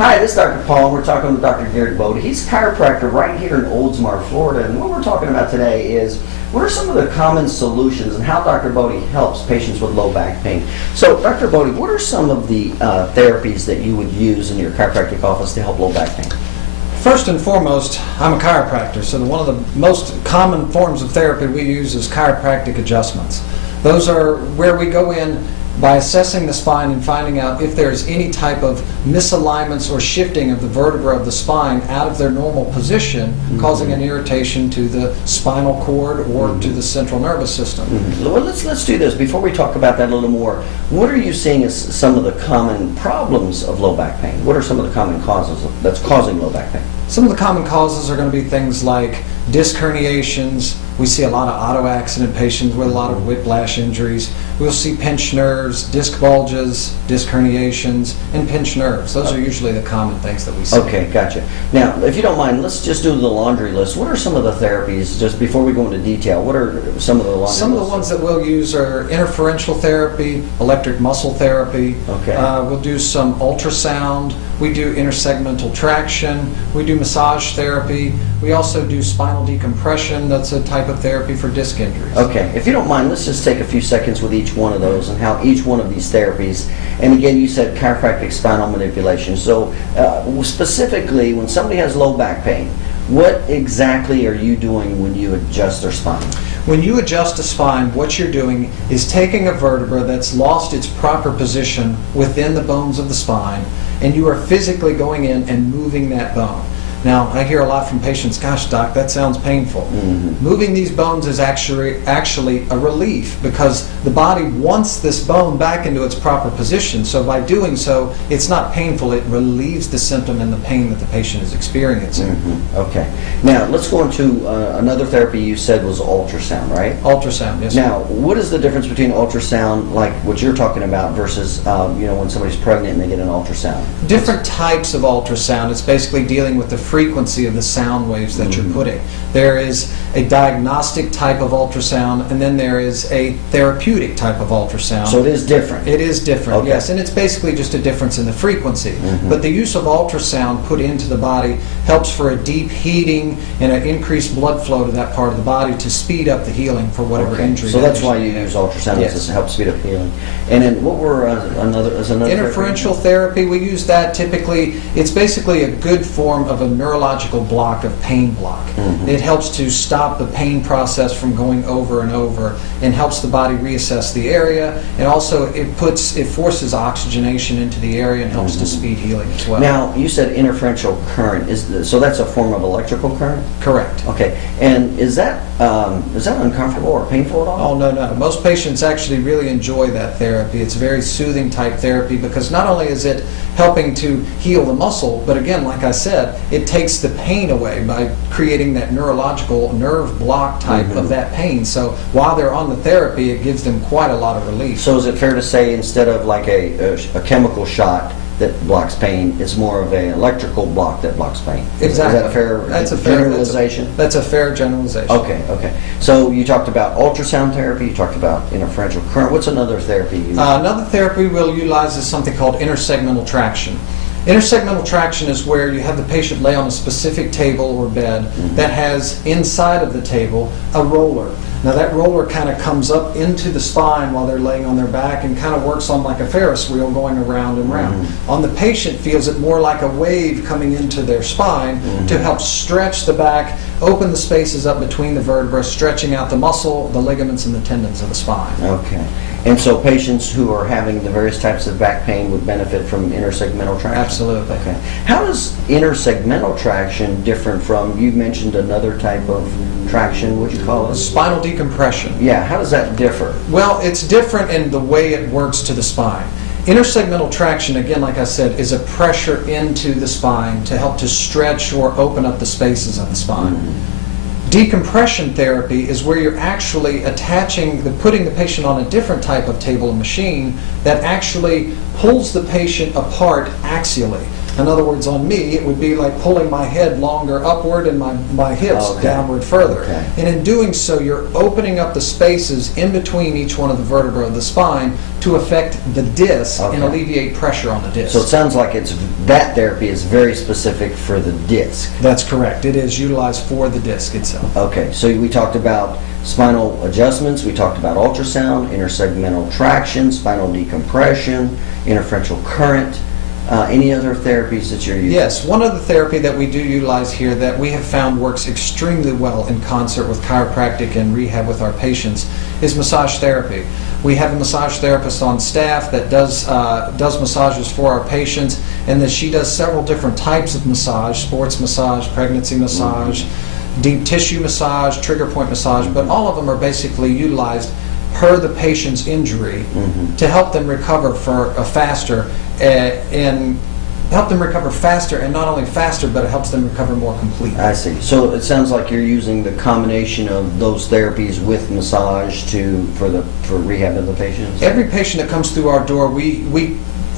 Hi, this is Dr. Paul, and we're talking with Dr. Garrett Bode. He's a chiropractor right here in Oldsmar, Florida, and what we're talking about today is what are some of the common solutions and how Dr. Bode helps patients with low back pain. So, Dr. Bode, what are some of the therapies that you would use in your chiropractic office to help low back pain? First and foremost, I'm a chiropractor, so one of the most common forms of therapy we use is chiropractic adjustments. Those are where we go in by assessing the spine and finding out if there's any type of misalignments or shifting of the vertebra of the spine out of their normal position, causing an irritation to the spinal cord or to the central nervous system. Well, let's do this. Before we talk about that a little more, what are you seeing as some of the common problems of low back pain? What are some of the common causes that's causing low back pain? Some of the common causes are going to be things like disc herniations. We see a lot of auto accident patients with a lot of whiplash injuries. We'll see pinched nerves, disc bulges, disc herniations, and pinched nerves. Those are usually the common things that we see. Okay, gotcha. Now, if you don't mind, let's just do the laundry list. What are some of the therapies, just before we go into detail, what are some of the laundry Some of the lists? ones that we'll use are interferential therapy, electric muscle therapy. Okay. We'll do some ultrasound. We do intersegmental traction. We do massage therapy. We also do spinal decompression. That's a type of therapy for disc injuries. Okay, if you don't mind, let's just take a few seconds with each one of those and how each one of these therapies, and again, you said chiropractic spinal manipulation. So specifically, when somebody has low back pain, what exactly are you doing when you adjust their spine? When you adjust a spine, what you're doing is taking a vertebra that's lost its proper position within the bones of the spine, and you are physically going in and moving that bone. Now, I hear a lot from patients, gosh, doc, that sounds painful. Moving these bones is actually a relief because the body wants this bone back into its proper position. So by doing so, it's not painful. It relieves the symptom and the pain that the patient is experiencing. Okay. Now, let's go into another therapy you said was ultrasound, right? Ultrasound, yes. Now, what is the difference between ultrasound, like what you're talking about, versus when somebody's pregnant and they get an ultrasound? Different types of ultrasound. It's basically dealing with the frequency of the sound waves that you're putting. There is a diagnostic type of ultrasound, and then there is a therapeutic type of ultrasound. So it is different. It is different, Okay. yes, and it's basically just a difference in the frequency. But the use of ultrasound put into the body helps for a deep heating and an increased blood flow to that part of the body to speed up the healing for whatever injury. So that's that why is. you use ultrasound, Yes. is to help speed up healing. And then what were another Interferential therapy, we use that typically. It's basically a good form of a neurological block of pain block. It helps to stop the pain process from going over and over and helps the body reassess the area, and also it forces oxygenation into the area and helps to speed healing as well. Now, you said interferential current. So that's a form of electrical current? Correct. Okay. And is that uncomfortable or painful at all? Oh, no. Most patients actually really enjoy that therapy. It's a very soothing type therapy because not only is it helping to heal the muscle, but again, like I said, it takes the pain away by creating that neurological nerve block type of that pain. So while they're on the therapy, it gives them quite a lot of relief. So is it fair to say instead of like a chemical shot that blocks pain, it's more of an electrical block that blocks pain? Exactly. Is that a fair generalization? That's a fair generalization. Okay. So you talked about ultrasound therapy, you talked about interferential current. What's another therapy you use? Another therapy we'll utilize is something called intersegmental traction. Intersegmental traction is where you have the patient lay on a specific table or bed that has inside of the table a roller. Now that roller kind of comes up into the spine while they're laying on their back and kind of works on like a Ferris wheel going around and round. On the patient feels it more like a wave coming into their spine to help stretch the back, open the spaces up between the vertebrae, stretching out the muscle, the ligaments, and the tendons of the spine. Okay. And so patients who are having the various types of back pain would benefit from intersegmental traction? Absolutely. Okay. How is intersegmental traction different from, you mentioned another type of traction, what do you call it? Spinal decompression. Yeah, how does that differ? Well, it's different in the way it works to the spine. Intersegmental traction, again, like I said, is a pressure into the spine to help to stretch or open up the spaces of the spine. Decompression therapy is where you're actually putting the patient on a different type of table and machine that actually pulls the patient apart axially. In other words, on me, it would be like pulling my head longer upward and my hips Okay. downward further. Okay. And in doing so, you're opening up the spaces in between each one of the vertebrae of the spine to affect the disc and Okay. alleviate pressure on the disc. So it sounds like that therapy is very specific for the disc. That's correct. It is utilized for the disc itself. Okay, so we talked about spinal adjustments, we talked about ultrasound, intersegmental traction, spinal decompression, interferential current. Any other therapies that you're using? Yes, one other therapy that we do utilize here that we have found works extremely well in concert with chiropractic and rehab with our patients is massage therapy. We have a massage therapist on staff that does massages for our patients, and that she does several different types of massage: sports massage, pregnancy massage, deep tissue massage, trigger point massage, but all of them are basically utilized per the patient's injury to help them recover faster and help them recover faster, and not only faster, but it helps them recover more completely. I see. So it sounds like you're using the combination of those therapies with massage for rehab of the patients? Every patient that comes through our door,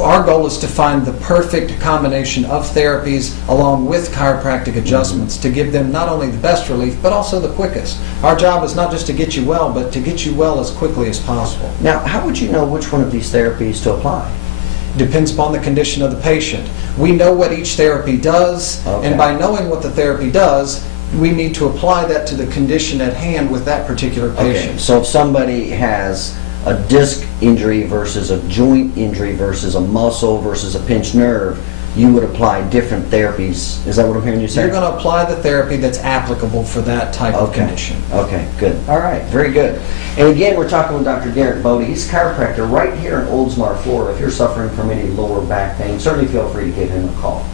our goal is to find the perfect combination of therapies along with chiropractic adjustments to give them not only the best relief, but also the quickest. Our job is not just to get you well, but to get you well as quickly as possible. Now, how would you know which one of these therapies to apply? Depends upon the condition of the patient. We know what each therapy does, Okay. and by knowing what the therapy does, we need to apply that to the condition at hand with that particular patient. Okay, so if somebody has a disc injury versus a joint injury versus a muscle versus a pinched nerve, you would apply different therapies. Is that what I'm hearing you say? You're going to apply the therapy that's applicable for that type of condition. Okay, good. All right, very good. And again, we're talking with Dr. Garrett Bode. He's a chiropractor right here in Oldsmar, Florida. If you're suffering from any lower back pain, certainly feel free to give him a call.